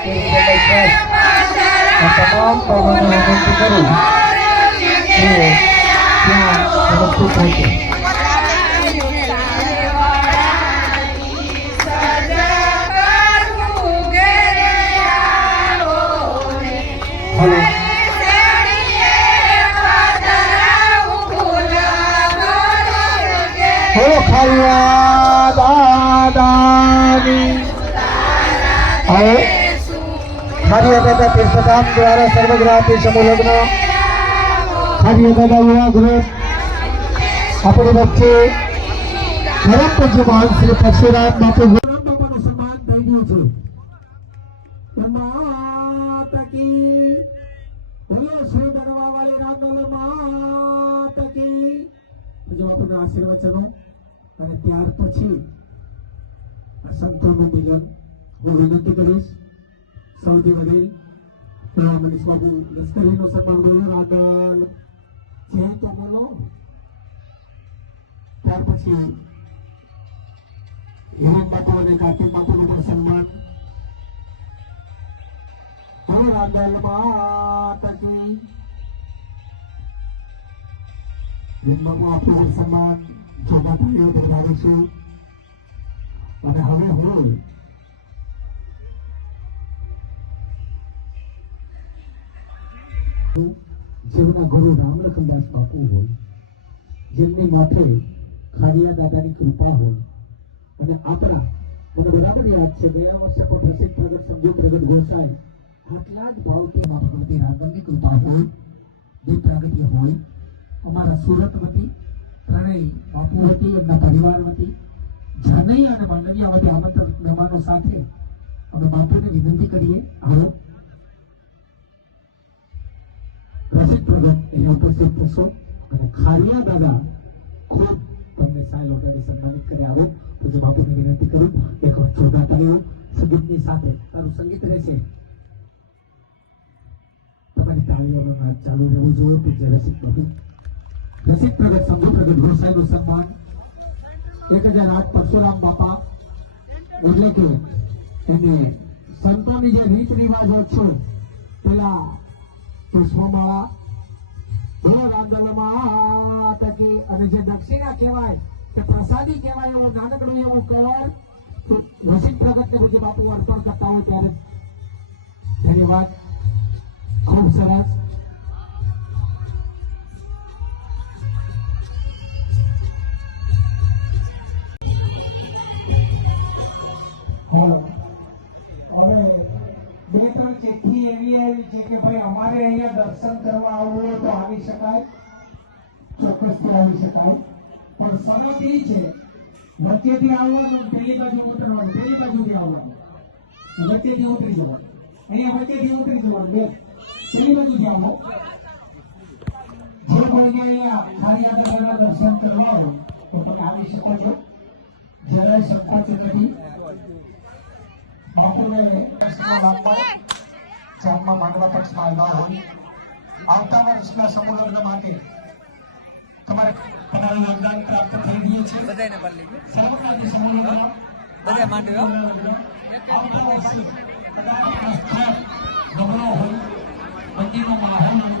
તમામ ભાઈઓને વિનંતી કરું કે ત્યાં ઝડપથી પહોંચે. હલો ખાલિયા દાદાની આવો ખાલિયા દાદા તીર્થધામ દ્વારા સર્વગ્રાહી સમૂહ લગ્ન ખાલિયા દાદા યુવા ગ્રુપ આપણી વચ્ચે ધરમ પૂજ્ય મહાન શ્રી પરશુરામ બાપુ સન્માન થઈ ગયું છે. શ્રી દરવા વાલી રામદોલ માતા કી બાપુના આશીર્વચનો અને ત્યાર પછી સંતોનું મિલન હું વિનંતી કરીશ સૌથી વધે મનીષ બાબુ લશ્કરીનો સન્માન બોલો રાંદલ છે તો બોલો. ત્યાર પછી હિરેન બાપુ અને કાર્તિક બાપુનું પણ સન્માન. હવે રાંદલ માતા કી જન્મમાં આપણું સન્માન જોતા ભાઈઓ દરબારીશું. અને હવે હું જેમના ગુરુ રામલખનદાસ બાપુ હોય, જેમની માથે ખાલિયા દાદાની કૃપા હોય અને આપણા મને બધાને યાદ છે ગયા વર્ષે પણ પ્રસિદ્ધ પ્રગટ સંજોગ પ્રગટ ગોસાઈ આટલા જ ભાવથી માથે રાધાની કૃપા હોય જે પ્રગતિ હોય. અમારા સુરત વતી ત્રણેય બાપુ વતી એમના પરિવાર વતી જાનૈયા અને માંડવિયા વતી આમંત્રિત મહેમાનો સાથે અમે બાપુને વિનંતી કરીએ આવો પ્રસિદ્ધ પ્રગટ અહીંયા ઉપસ્થિત થશો અને ખાલિયા દાદા ખૂબ તમને સાહેબ વગેરે સન્માનિત કરે આવો. પૂજ્ય બાપુને વિનંતી કરું એક વખત જોતા કર્યો સંગીતની સાથે તારું સંગીત રહેશે તમારી તાલીઓનો નાચ ચાલુ રહેવું જોઈએ. પૂજ્ય રસિક પ્રભુ રસિક પ્રગટ સંઘ પ્રગટ ગોસાઈનું સન્માન 1008 પરશુરામ બાપા એટલે કે એને સંતોની જે રીત રિવાજો છે પેલા પુષ્પમાળા રાંદલમાં તકી અને જે દક્ષિણા કહેવાય તે પ્રસાદી કહેવાય એવું નાનકડું એવું કહેવાય રસિક પ્રગટ ને પછી બાપુ અર્પણ કરતા હોય ત્યારે. ધન્યવાદ. ખૂબ સરસ. હવે બે ત્રણ ચિઠ્ઠી એવી આવી છે કે ભાઈ અમારે અહીંયા દર્શન કરવા આવવું હોય તો આવી શકાય, ચોક્કસથી આવી શકાય. પણ શરત એ છે વચ્ચેથી આવવાનું, પેલી બાજુ ઉતરવાનું, પેલી બાજુથી આવવાનું, વચ્ચેથી ઉતરી જવાનું, અહીંયા વચ્ચેથી ઉતરી જવાનું, બે પેલી બાજુથી આવો. જે કોઈ અહીંયા ખાલિયા દાદાના દર્શન કરવા હોય તો તમે આવી શકો છો. જ્યારે સત્તા છે નથી બાપુને ચારમાં માંડવા પક્ષમાં આવ્યા હોય આવતા વર્ષના સમૂહ લગ્ન માટે તમારે તમારું યોગદાન પ્રાપ્ત થઈ ગયું છે. બધાને પર લઈ ગયો સર્વના જે સમૂહ લગ્ન બધા માંડવા આવતા વર્ષે ગબરો હોય મંદિરનો માહોલ હોય.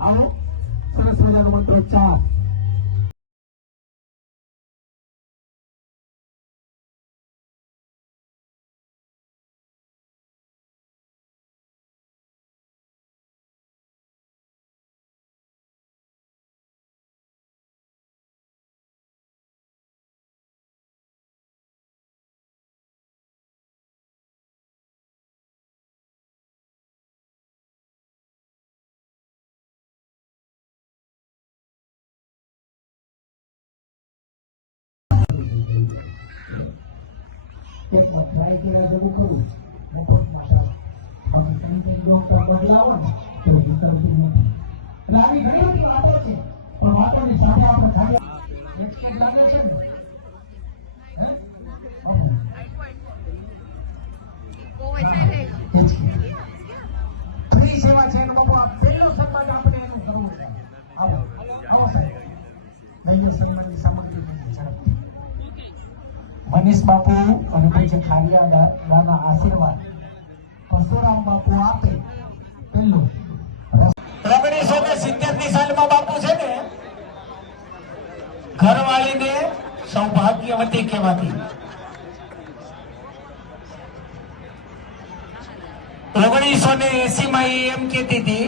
આવો સરસ મજાનો મંત્રોચ્ચાર. એક મથાઈ કેળા જવું કરું બદલાવો ને તો આવી ઘણી બધી વાતો છે, પણ વાતોની સાથે આપણે ખાલી એક જ લાગે છે ને. ફ્રી સેવા છે એનો બાપુ પહેલું સન્માન આપણે એનું કરવું છે. પહેલું સન્માનની સામગ્રી ઝડપથી મનીષ બાપુ અને પછી ખારિયા દાના આશીર્વાદ પરશુરામ બાપુ આપે. પહેલું 1970 ની સાલમાં બાપુ છે ને ઘરવાળીને સૌભાગ્યવતી કહેવાતી. 1980 માં એમ કહેતી હતી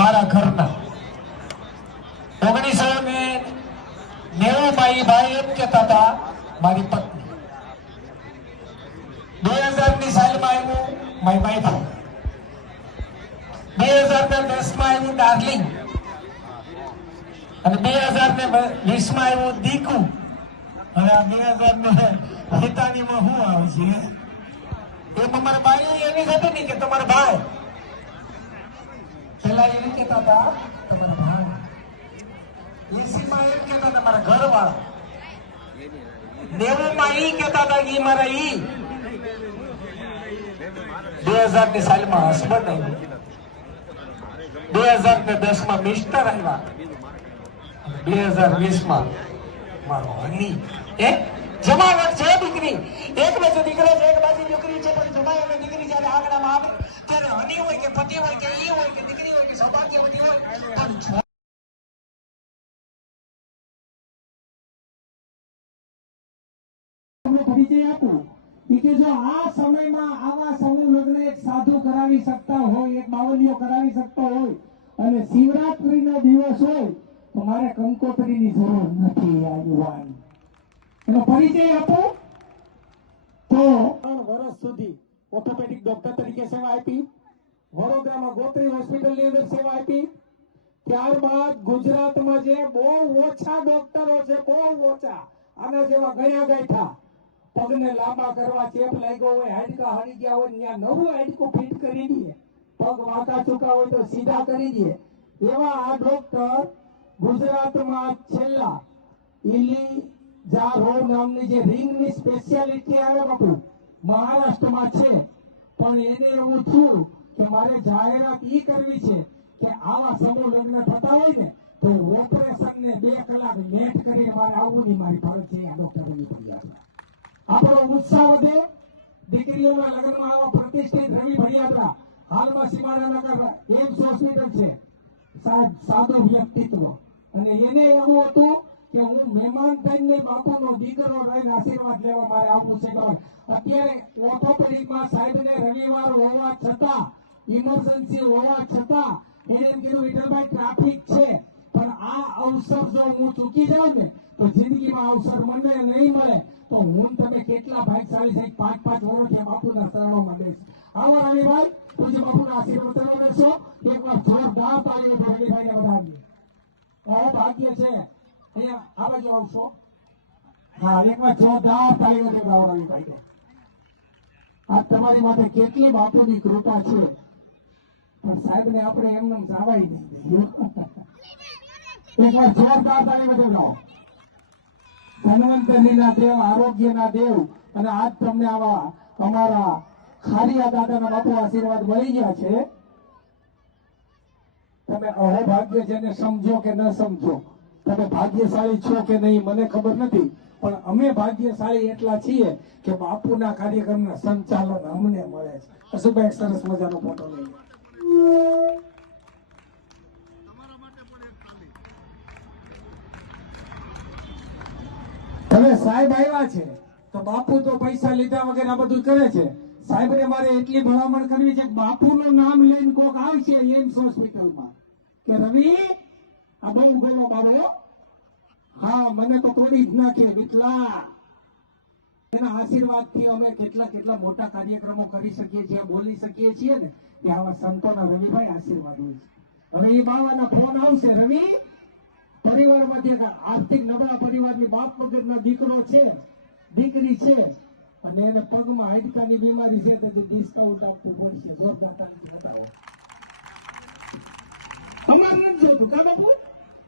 મારા ઘરના. 1990 માં ભાઈ એમ કહેતા હતા મારી પત્ની. 2000 ની સાલમાં આવ્યું મારી વાઈફ. 2010 માં આવ્યું ડાર્લિંગ અને 2020 માં આવ્યું દીકુ. હવે આ 2000 પિતાની માં શું આવશે? એ તમારા ભાઈ એવી હતી નહીં કે તમારા ભાઈ. પેલા એમ કહેતા હતા તમારા ભાઈ. 80 માં એમ કહેતા હતા મારા ઘર વાળા. 90 માં ઈ કહેતા હતા ઈ મારા ઈ. 2000 ની સાલમાં હસબન્ડ આવ્યું. 2010 માં મિસ્ટર આવ્યા. 2020 માં મારો હની. જમાવટ છે દીકરી. એક બાજુ દીકરો છે, એક બાજુ દીકરી છે, પણ જમાઈ અને દીકરી જયારે આંગણામાં આવે ત્યારે હની હોય કે પતિ હોય કે ઈ હોય કે દીકરી હોય કે સૌભાગ્યવતી હોય પણ પરિચય આપું કે જો આ સમયમાં આવા સમૂહ લગ્ન એક સાધુ કરાવી શકતા હોય, એક બાવલીઓ કરાવી શકતા હોય અને શિવરાત્રીનો દિવસ હોય તો મારે કંકોત્રીની જરૂર નથી. આ યુવાન એનો પરિચય આપો તો 3 વર્ષ સુધી ઓર્થોપેડિક ડોક્ટર તરીકે સેવા આપી. વડોદરામાં ગોત્રી હોસ્પિટલની અંદર સેવા આપી. ત્યારબાદ ગુજરાતમાં જે બહુ ઓછા ડોક્ટરો છે, બહુ ઓછા, આના જેવા ગયા ગાયઠા, પગને લાંબા કરવા, ચેપ લાગ્યો હોય, હાડકા હરી ગયા હોય, ત્યાં નવું હાડકું ફિટ કરી દે, પગ વાંકા ચૂકા હોય તો સીધા કરી દે, એવા આ ડોક્ટર ગુજરાતમાં છેલ્લા ઇલીજારો નામની જે રિંગની સ્પેશિયાલિટી આવે બાપુ મહારાષ્ટ્રમાં છે. પણ એને એવું થયું કે મારે જાહેરાત ઈ કરવી છે કે આવા સમૂહ લગ્ન થતા હોય ને તો ઓપરેશન ને 2 કલાક લેટ કરીને મારે આવવું નહીં. મારી ફરજ છે આ ડોક્ટરની ફરિયાદ. આપણો ઉત્સાહ વધે. દીકરીઓના લગ્નમાં આવા પ્રતિષ્ઠિત રવિ ભડિયાદરા હાલમાં સીમાડાનગર એમ્સ હોસ્પિટલ છે, સાદો વ્યક્તિત્વ, અને એને એવું હતું કે હું મહેમાન થઈને બાપુનો દીકરો રહીને આશીર્વાદ લેવા મારે આપવું છે. અત્યારે ઓર્થોપેડિકમાં સાહેબને રવિવાર હોવા છતાં, ઇમરજન્સી હોવા છતાં એને એમ કીધું વિઠ્ઠલભાઈ ટ્રાફિક છે પણ આ અવસર જો હું ચૂકી જાઉં ને તો જિંદગીમાં અવસર મળે નહીં મળે તો હું તમે કેટલા ભાગ્યશાળી છે. 5-5 વર્ષથી બાપુના શરણોમાં બેસ. આવો રવિભાઈ પૂજ્ય બાપુના આશીર્વાદ બેસો. એકવાર જોરદાર તાળીઓ રવિભાઈને વધારીએ. બહુ ભાગ્ય છે. અહીંયા આ બાજુ આવશો. હા, એકવાર જોરદાર તાળીઓ રવિભાઈને. આ તમારી માટે કેટલી બાપુની કૃપા છે, પણ સાહેબને આપણે એમને જવાય નહીં. એકવાર જોરદાર તાળીઓ બોલાવો. ધન્વંતરીના દેવ, આરોગ્યના દેવ, અને આજ તમને આવા અમારા ખારિયા દાદાના બાપુ આશીર્વાદ મળી ગયા છે. તમે અહોભાગ્ય જેને સમજો કે ન સમજો, તમે ભાગ્યશાળી છો કે નહીં મને ખબર નથી, પણ અમે ભાગ્યશાળી એટલા છીએ કે બાપુના કાર્યક્રમના સંચાલન અમને મળે છે. અશુભાઈ એક સરસ મજાનો ફોટો લઈએ. હવે સાહેબ આવ્યા છે તો બાપુ તો પૈસા લીધા વગર આ બધું કરે છે. સાહેબને મારે એટલી ભલામણ કરવી છે કે બાપુનું નામ લઈને કોક આવશે એમ્સ હોસ્પિટલમાં કે રવિ આ બહુ બોલો બાબો, હા મને તો તોડી જ નાખે વિઠલા. એના આશીર્વાદથી અમે કેટલા મોટા કાર્યક્રમો કરી શકીએ છીએ, બોલી શકીએ છીએ ને કે આવા સંતોના રવિભાઈ આશીર્વાદ હોય છે. હવે એ બાવાના ફોન આવશે, રવિ પરિવારમાંથી આર્થિક નબળા પરિવારની બાપ વગરનો દીકરો છે, દીકરી છે, અને એને પગમાં હાડકાની બીમારી છે તો ડિસ્કાઉન્ટ આપવું પડશે. જોરદાર તાળી. અમારે નથી જોતું કા બાપુ.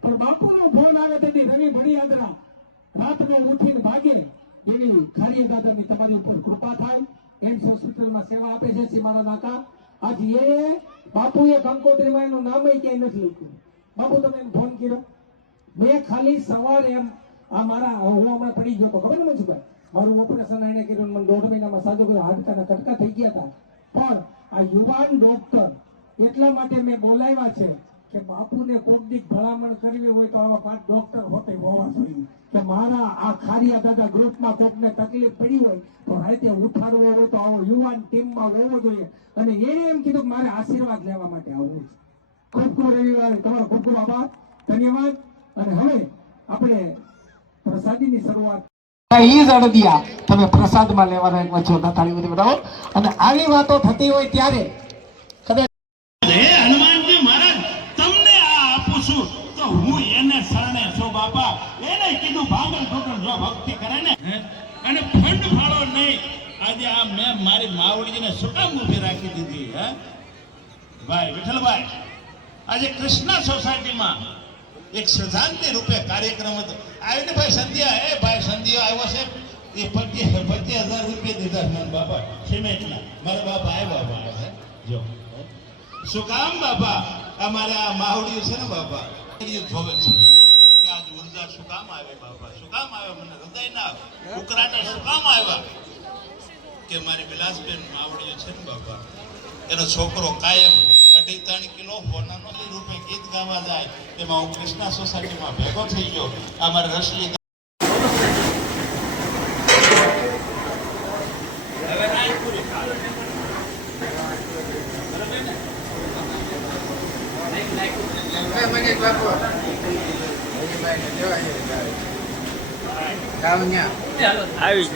પણ બાપુનો ફોન આવે તેથી રવિ ભણિયાદરા રાતનો ઉઠીને ભાગે એવી ખારી દાદાની તમારી ઉપર કૃપા થાય એમ હોસ્પિટલમાં સેવા આપે છે સીમાડા નાકા. આજ એ બાપુએ કંકોત્રીમાં એનું નામ ક્યાંય નથી લખ્યું. બાપુ તમે એમ ફોન કર્યો મેં ખાલી સવારે એમ આ મારા હું હમણાં પડી ગયો તો ખબર ને મનસુભાઈ મારું ઓપરેશન એને કર્યું મને 1.5 મહિનામાં સાજુ કર્યું હાડકાના કટકા થઈ ગયા હતા. પણ આ યુવાન ડોક્ટર એટલા માટે મેં બોલાવ્યા છે કે બાપુને કોક દીક ભલામણ કરવી હોય તો આવા 5 ડોક્ટર હોતે હોવા જોઈએ કે મારા આ ખારિયા દાદા ગ્રુપમાં કોકને તકલીફ પડી હોય તો રાતે ઉઠાડવો હોય તો આવો યુવાન ટીમમાં હોવો જોઈએ. અને એને એમ કીધું કે મારે આશીર્વાદ લેવા માટે આવવું છે. ખૂબ ખૂબ રવિવારે તમારો ખૂબ ખૂબ આભાર ધન્યવાદ. અને હવે આપણે પ્રસાદીની શરૂઆત તમે પ્રસાદમાં લેવાના એક વચ્ચે તાળી બધી બતાવો. અને આવી વાતો થતી હોય ત્યારે કદાચ હનુમાનજી મહારાજ તમને આ આપું છું તો હું એને શરણે છું બાપા. એને કીધું ભાગલ ઠોકર જો ભક્તિ કરે ને અને ફંડ ફાળો નહીં. આજે આ મેં મારી માવડીને શું કામ ઊભી રાખી દીધી હે ભાઈ વિઠ્ઠલભાઈ. આજે કૃષ્ણા સોસાયટીમાં એક સિદ્ધાંતિ રૂપે કાર્યક્રમ હતો. આવીને ભાઈ સંધ્યા એ ભાઈ સંધ્યા આવ્યો છે એ 25,000 રૂપિયા દીધા મને બાપા સિમેન્ટના. મારા બાપા આવ્યા બાપા હે જો શું કામ બાપા અમારે આ માવડીઓ છે ને બાપા એ જોવે છે કે આજ ઉર્જા શું કામ આવે બાપા શું કામ આવે મને હૃદયના ઉકરાટા શું કામ આવ્યા કે મારી વિલાસબેન માવડીઓ છે ને બાપા એનો છોકરો કાયમ 2.5-3 કિલો હોનાનો રૂપે ગીત ગાવા જાય એમાં હું કૃષ્ણા સોસાયટીમાં ભેગો થઈ ગયો. અમારે રસલી આવી ગયા આવી